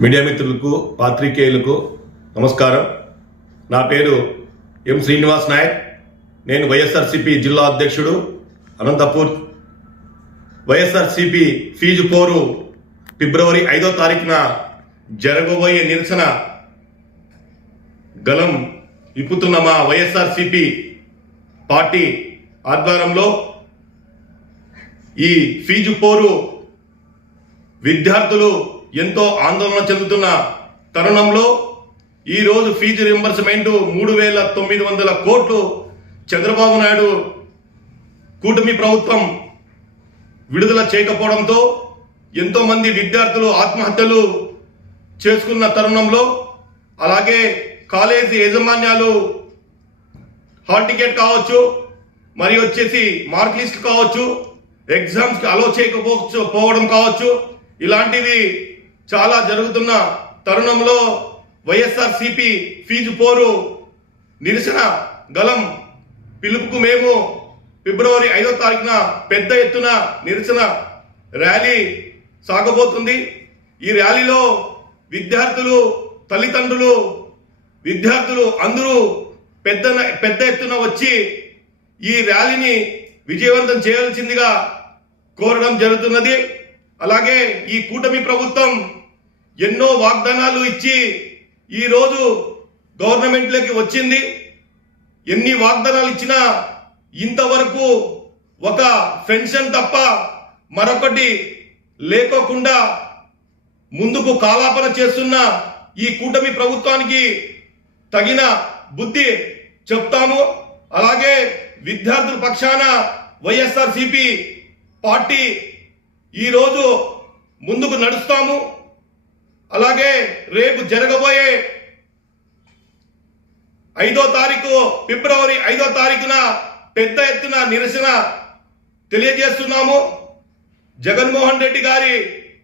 Media మిత్రులకు పాత్రికేయులకు నమస్కారం. నా పేరు ఎం శ్రీనివాస్ నాయక్. నేను వైఎస్ఆర్సీపీ జిల్లా అధ్యక్షుడు అనంతపూర్. వైఎస్ఆర్సీపీ ఫీజు పోరు ఫిబ్రవరి 5వ తారీఖున జరగబోయే నిరసన గలం విప్పుతున్న మా వైఎస్ఆర్సీపీ పార్టీ ఆధ్వర్యంలో ఈ ఫీజు పోరు విద్యార్థులు ఎంతో ఆందోళన చెందుతున్న తరుణంలో ఈరోజు ఫీజు రింబర్స్మెంట్ 3,900 కోట్లు చంద్రబాబు నాయుడు కూటమి ప్రభుత్వం విడుదల చేయకపోవడంతో ఎంతో మంది విద్యార్థులు ఆత్మహత్యలు చేసుకున్న తరుణంలో, అలాగే కాలేజీ యాజమాన్యాలు హాల్ టికెట్ కావచ్చు, మరి వచ్చేసి మార్క్ లిస్ట్ కావచ్చు, ఎగ్జామ్స్కి అలో చేయకపోవడం కావచ్చు, ఇలాంటివి చాలా జరుగుతున్న తరుణంలో వైఎస్ఆర్సీపీ ఫీజు పోరు నిరసన గలం పిలుపుకు మేము ఫిబ్రవరి 5వ తారీఖున పెద్ద ఎత్తున నిరసన ర్యాలీ సాగబోతుంది. ఈ ర్యాలీలో విద్యార్థులు, తల్లిదండ్రులు, విద్యార్థులు అందరూ పెద్ద ఎత్తున వచ్చి ఈ ర్యాలీని విజయవంతం చేయాల్సిందిగా కోరడం జరుగుతున్నది. అలాగే ఈ కూటమి ప్రభుత్వం ఎన్నో వాగ్దానాలు ఇచ్చి ఈరోజు గవర్నమెంట్లోకి వచ్చింది. ఎన్ని వాగ్దానాలు ఇచ్చినా ఇంతవరకు ఒక పెన్షన్ తప్ప మరొకటి లేకోకుండా ముందుకు కాలాపన చేస్తున్న ఈ కూటమి ప్రభుత్వానికి తగిన బుద్ధి చెప్తాము. అలాగే విద్యార్థుల పక్షాన వైఎస్ఆర్సీపీ పార్టీ ఈరోజు ముందుకు నడుస్తాము. అలాగే రేపు జరగబోయే ఫిబ్రవరి 5వ తారీఖున పెద్ద ఎత్తున నిరసన తెలియజేస్తున్నాము. జగన్మోహన్ రెడ్డి గారి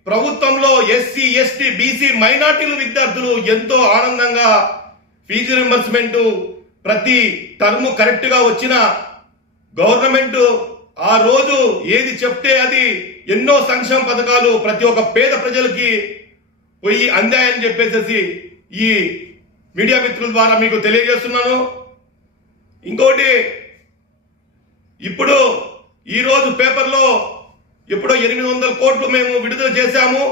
ప్రభుత్వంలో ఎస్సీ, ఎస్టీ, బీసీ, మైనార్టీలు విద్యార్థులు ఎంతో ఆనందంగా ఫీజు రింబర్స్మెంట్ ప్రతి టర్మ్ కరెక్ట్ గా వచ్చిన గవర్నమెంట్ ఆ రోజు ఏది చెప్తే అది ఎన్నో సంక్షేమ పథకాలు ప్రతి ఒక్క పేద ప్రజలకి పోయి అందాయని చెప్పేసి ఈ మీడియా మిత్రుల ద్వారా మీకు తెలియజేస్తున్నాను. ఇంకోటి, ఇప్పుడు ఈరోజు పేపర్లో ఎప్పుడో 800 కోట్లు మేము విడుదల చేశాము.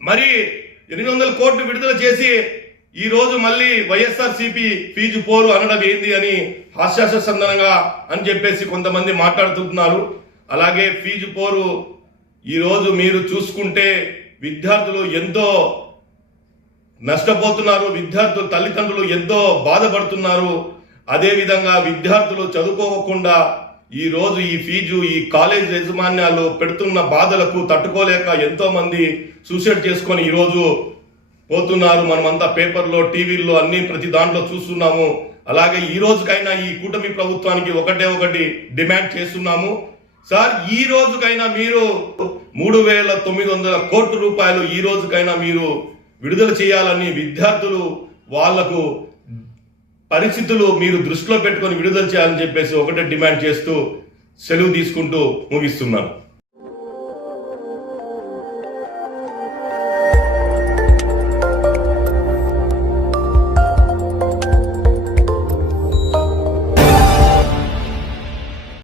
మరి 800 కోట్లు విడుదల చేసి ఈరోజు మళ్ళీ వైఎస్ఆర్సీపీ ఫీజు పోరు అనడం ఏంది అని హాస్యాస్పదంగా అని చెప్పేసి కొంతమంది మాట్లాడుతున్నారు. అలాగే ఫీజు పోరు ఈరోజు మీరు చూసుకుంటే విద్యార్థులు ఎంతో నష్టపోతున్నారు, విద్యార్థులు తల్లిదండ్రులు ఎంతో బాధపడుతున్నారు. అదేవిధంగా విద్యార్థులు చదువుకోకుండా ఈరోజు ఈ ఫీజు, ఈ కాలేజ్ యాజమాన్యాలు పెడుతున్న బాధలకు తట్టుకోలేక ఎంతో మంది సూసైడ్ చేసుకొని ఈరోజు పోతున్నారు. మనమంతా పేపర్లో, టీవీల్లో అన్ని ప్రతి దాంట్లో చూస్తున్నాము. అలాగే ఈ రోజుకైనా ఈ కూటమి ప్రభుత్వానికి ఒకటి డిమాండ్ చేస్తున్నాము. సార్, ఈ రోజుకైనా మీరు 3,900 కోట్ల రూపాయలు ఈ రోజుకైనా మీరు విడుదల చేయాలని విద్యార్థులు వాళ్లకు పరిస్థితులు మీరు దృష్టిలో పెట్టుకొని విడుదల చేయాలని చెప్పేసి ఒకటే డిమాండ్ చేస్తూ సెలవు తీసుకుంటూ ముగిస్తున్నాను.